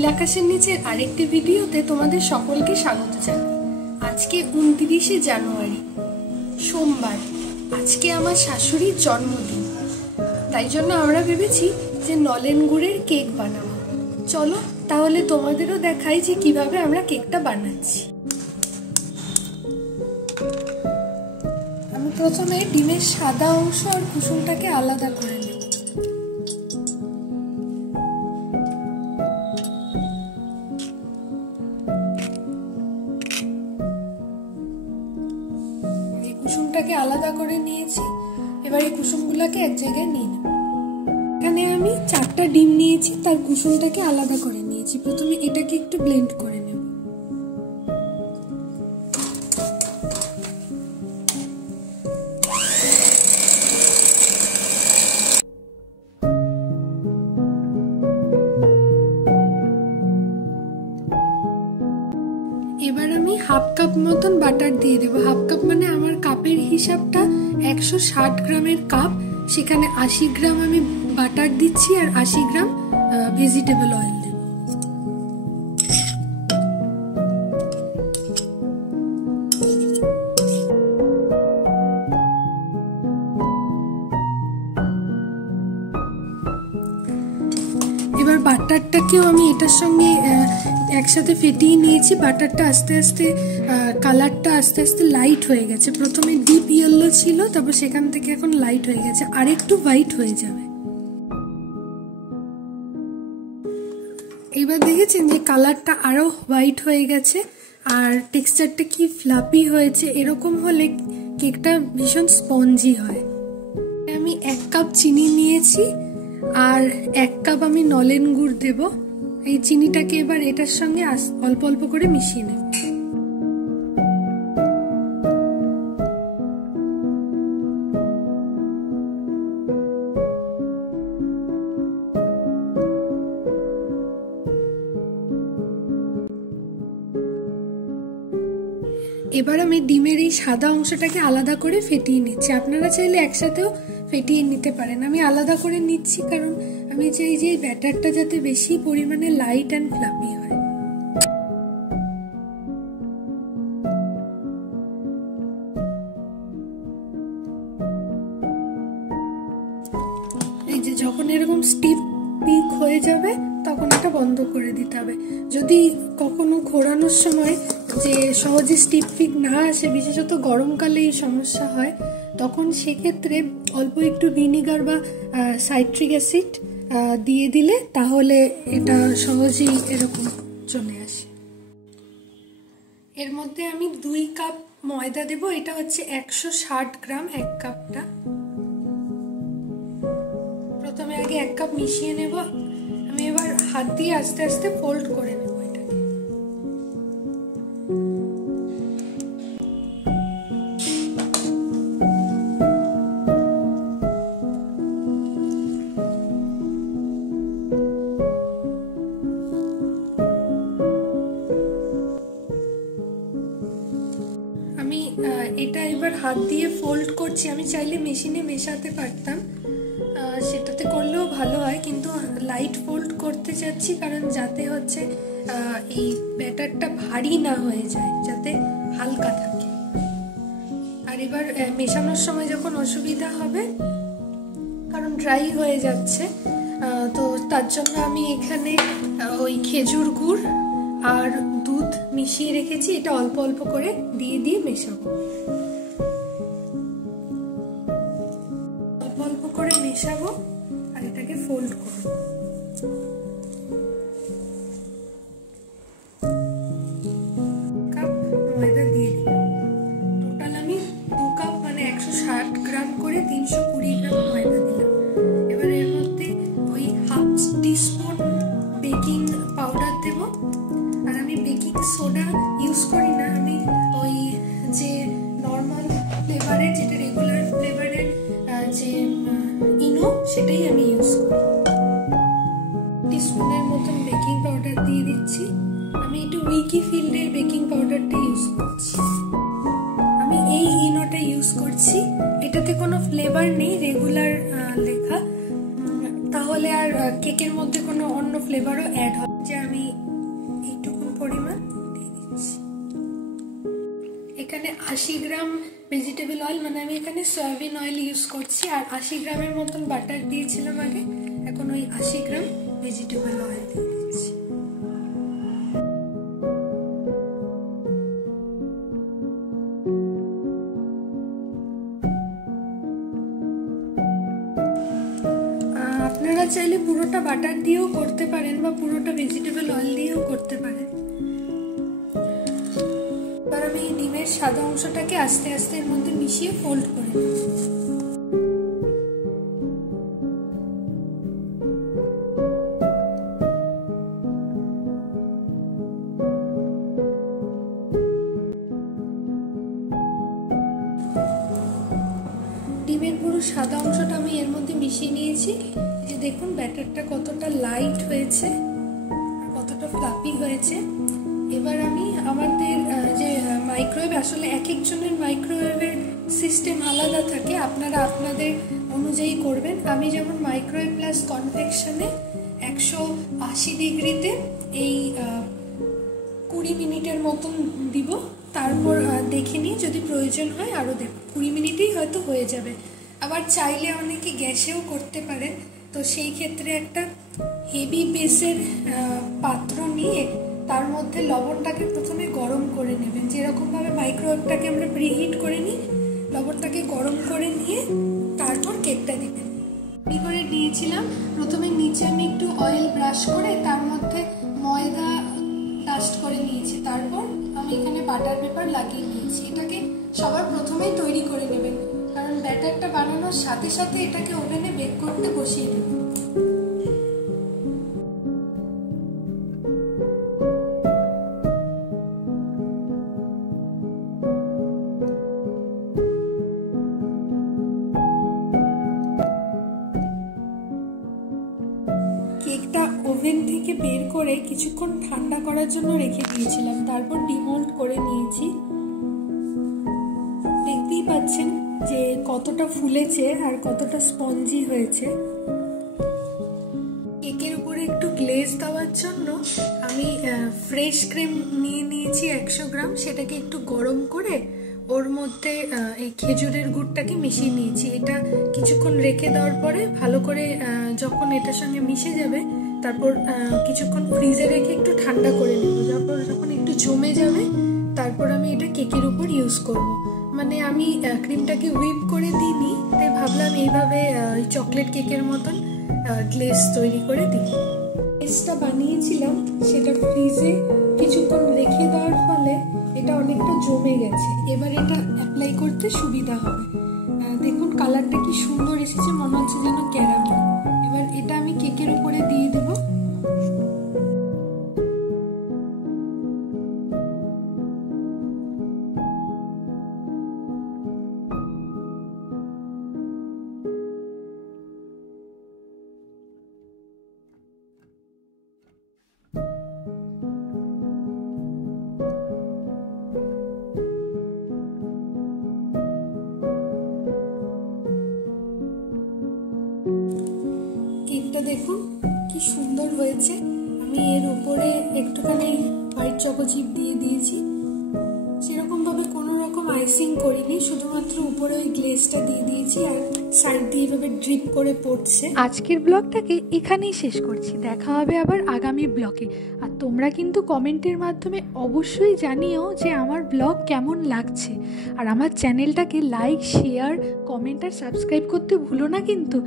নীল আকাশের নিচের আরেকটি ভিডিওতে তোমাদের সকলকে স্বাগত জানাই। আজকে 29শে জানুয়ারি সোমবার। আজকে আমার শাশুড়ির জন্মদিন, তাই জন্য আমরা ভেবেছি যে নলেন গুড়ের কেক বানাবো। চলো তাহলে তোমাদেরও দেখাই যে কিভাবে আমরা কেকটা বানাচ্ছি। আমি প্রথমে ডিমের সাদা অংশ আর কুসুমটাকে আলাদা করে নেব। কুসুমটাকে আলাদা করে নিয়েছি, এবার এই কুসুমগুলোকে এক জায়গায় নিয়ে নেব। এখানে আমি 4টা ডিম নিয়েছি, তার কুসুমটাকে আলাদা করে নিয়েছি। প্রথমে এটাকে একটু ব্লেন্ড করে নেব। এবার আমি হাফ কাপ মতন বাটার দিয়ে দেবো। হাফ কাপ মানে আমার কাপের হিসাবটা 160 গ্রামের কাপ, সেখানে 80 গ্রাম আমি বাটার দিচ্ছি আর 80 গ্রাম ভেজিটেবল অয়েল দেব। এবার বাটারটাকেও আমি এটার সঙ্গে একসাথে ফেটিয়ে নিয়েছি। বাটারটা আস্তে আস্তে কালারটা আস্তে আস্তে লাইট হয়ে গেছে। প্রথমে ডিপ ইয়েলো ছিল, তারপর সেখান থেকে এখন লাইট হয়ে গেছে, আর একটু হোয়াইট হয়ে যাবে। এবার দেখেছেন যে কালারটা আরো হোয়াইট হয়ে গেছে আর টেক্সচারটা কি ফ্লাপি হয়েছে। এরকম হলে কেকটা ভীষণ স্পঞ্জি হয়। আমি 1 কাপ চিনি নিয়েছি আর 1 কাপ আমি নলেন গুড় দেব। এই চিনিটাকে এবার এটার সঙ্গে অল্প অল্প করে মিশিয়ে নেব। এবার আমি ডিমের এই সাদা অংশটাকে আলাদা করে ফেটিয়ে নিচ্ছি। আপনারা চাইলে একসাথেও ফেটিয়ে নিতে পারেন। আমি আলাদা করে নিচ্ছি কারণ আমি চাই যে ব্যাটারটা যাতে বেশি পরিমাণে লাইট অ্যান্ড ফ্লাফি হয়। এই যে যখন এরকম স্টিপ পিক হয়ে যাবে তখন এটা বন্ধ করে দিতে হবে। যদি কখনো ঘোরানোর সময় যে সহজে স্টিপ পিক না আসে, বিশেষত গরমকালে এই সমস্যা হয়, তখন সেক্ষেত্রে অল্প একটু ভিনিগার বা সাইট্রিক অ্যাসিড দিয়ে দিলে তাহলে এটা সহজেই এরকম চলে আসে। এর মধ্যে আমি 2 কাপ ময়দা দেব। এটা হচ্ছে 160 গ্রাম 1 কাপটা। প্রথমে আগে 1 কাপ মিশিয়ে নেব। আমি এবার হাত দিয়ে আস্তে আস্তে ফোল্ড করে নেব এটাকে। আমি এটা এবার হাত দিয়ে ফোল্ড করছি। আমি চাইলে মেশিনে মেশাতে পারতাম, সেটাতে করলেও ভালো হয়, কিন্তু লাইট ফোল্ড করতে চাচ্ছি কারণ যাতে হচ্ছে এই ব্যাটারটা ভারী না হয়ে যায়, যাতে হালকা থাকে। আর এবার মেশানোর সময় যখন অসুবিধা হবে কারণ ড্রাই হয়ে যাচ্ছে, তো তার জন্য আমি এখানে ওই খেজুর গুড় আর দুধ মিশিয়ে রেখেছি। এটা অল্প অল্প করে দিয়ে দিয়ে মেশাবো। অল্প অল্প করে মেশাবো আর এটাকে ফোল্ড করব। কাপ ময়দা দিয়ে দিই। টোটাল আমি 2 কাপ মানে 160 গ্রাম করে 320 গ্রাম ময়দা দিলাম। এবার এর মধ্যে ওই হাফ টিস্পুন বেকিং পাউডার দেব। আর আমি বেকিং সোডা ইউজ করি না, আমি ওই যে নর্মাল ফ্লেভারের, যেটা রেগুলার ফ্লেভারের যে ইনো, সেটাই আমি ইউজ করি। টিস্পুনের মতন বেকিং পাউডার দিয়ে দিচ্ছি। আমি একটু উইকিফিল্ডের বেকিং পাউডারটা ইউজ করছি। আমি এই ইনোটা ইউজ করছি, এটাতে কোনো ফ্লেভার নেই, রেগুলার লেখা, তাহলে আর কেকের মধ্যে কোনো অন্য ফ্লেভারও অ্যাড হয়। যে আমি এইটুকু পরিমাণ দিয়ে দিচ্ছি। এখানে 80 গ্রাম ভেজিটেবল অয়েল, মানে আমি এখানে সয়াবিন অয়েল ইউজ করছি, আর 80 গ্রামের মতন বাটার দিয়েছিলাম আগে, এখন ওই 80 গ্রাম ভেজিটেবল অয়েল দিয়ে দিচ্ছি। আপনারা চাইলে পুরোটা বাটার দিয়েও করতে পারেন বা পুরোটা ভেজিটেবল অয়েল দিয়েও করতে পারেন। এবার আমি এই ডিমের সাদা অংশটাকে আস্তে আস্তে এর মধ্যে মিশিয়ে ফোল্ড করে নেব। ডিমের পুরো সাদা অংশটা আমি এর মধ্যে মিশিয়ে নিয়েছি। যে দেখুন ব্যাটারটা কতটা লাইট হয়েছে আর কতটা ফ্লাফি হয়েছে। এবার আমি আমাদের যে মাইক্রোওয়েভ, আসলে এক একজনের মাইক্রোওয়েভের সিস্টেম আলাদা থাকে, আপনারা আপনাদের অনুযায়ী করবেন। আমি যেমন মাইক্রোওয়েভ প্লাস কনভেকশনে 180 ডিগ্রিতে এই 20 মিনিটের মতন দিব, তারপর দেখে নিই যদি প্রয়োজন হয় আরও দেব। 20 মিনিটেই হয়তো হয়ে যাবে। আবার চাইলে অনেকে গ্যাসেও করতে পারেন, তো সেই ক্ষেত্রে একটা হেভি বেসের পাত্র নিয়ে তার মধ্যে লবণটাকে প্রথমে গরম করে নেবেন। যেরকমভাবে মাইক্রোওয়েভটাকে আমরা প্রিহিট করে নিই, লবণটাকে গরম করে নিয়ে তারপর কেকটা দিবেন। কি করে নিয়েছিলাম, প্রথমে নিচে আমি একটু অয়েল ব্রাশ করে তার মধ্যে ময়দা ডাস্ট করে নিয়েছি, তারপর আমি এখানে বাটার পেপার লাগিয়ে নিয়েছি। এটাকে সবার প্রথমেই তৈরি করে নেবেন, কারণ ব্যাটারটা বানানোর সাথে সাথে এটাকে ওভেনে বেক করতে বসিয়ে দেবেন। কেকটা ওভেন থেকে বের করে কিছুক্ষণ ঠান্ডা করার জন্য রেখে দিয়েছিলাম, তারপর ডিমোল্ড করে নিয়েছি। দেখতেই পাচ্ছেন যে কতটা ফুলেছে আর কতটা স্পঞ্জি হয়েছে। কেকের উপরে একটু গ্লেজ দেওয়ার জন্য আমি ফ্রেশ ক্রিম নিয়ে নিয়েছি 100 গ্রাম, সেটাকে একটু গরম করে ওর মধ্যে এই খেজুরের গুড়টাকে মিশিয়ে নিয়েছি। এটা কিছুক্ষণ রেখে দেওয়ার পরে ভালো করে যখন এটার সঙ্গে মিশে যাবে, তারপর কিছুক্ষণ ফ্রিজে রেখে একটু ঠান্ডা করে নেব। যখন একটু জমে যাবে, তারপর আমি এটা কেকের উপর ইউজ করব। মানে আমি ক্রিমটাকে হুইপ করে দিইনি, তাই ভাবলাম এইভাবে চকলেট কেকের মতন গ্লেজ তৈরি করে দিই। গ্লেজটা বানিয়েছিলাম সেটা ফ্রিজে কিছুক্ষণ রেখে দেওয়ার ফলে এটা অনেকটা জমে গেছে। এবার এটা অ্যাপ্লাই করতে সুবিধা হবে। দেখুন কালারটা কি সুন্দর এসেছে, মনে হচ্ছে যেন ক্যারামেল। এবার এটা আমি কেকের উপরে দিয়ে দেবো। কেকটা দেখুন কি সুন্দর হয়েছে। আমি এর উপরে একটুখানি হোয়াইট চকো চিপ দিয়ে দিয়েছি। সেরকম ভাবে কোনো রকম আইসিং করিনি, শুধুমাত্র উপরে ওই গ্লেজটা দিয়ে দিয়েছি আর সাইড দিয়ে এভাবে ড্রিপ করে পড়ছে। আজকের ব্লগটাকে এখানেই শেষ করছি, দেখা হবে আবার আগামী ব্লগে। আর তোমরা কিন্তু কমেন্টের মাধ্যমে অবশ্যই জানিও যে আমার ব্লগ কেমন লাগছে। আর আমার চ্যানেলটাকে লাইক, শেয়ার, কমেন্ট আর সাবস্ক্রাইব করতে ভুলো না কিন্তু।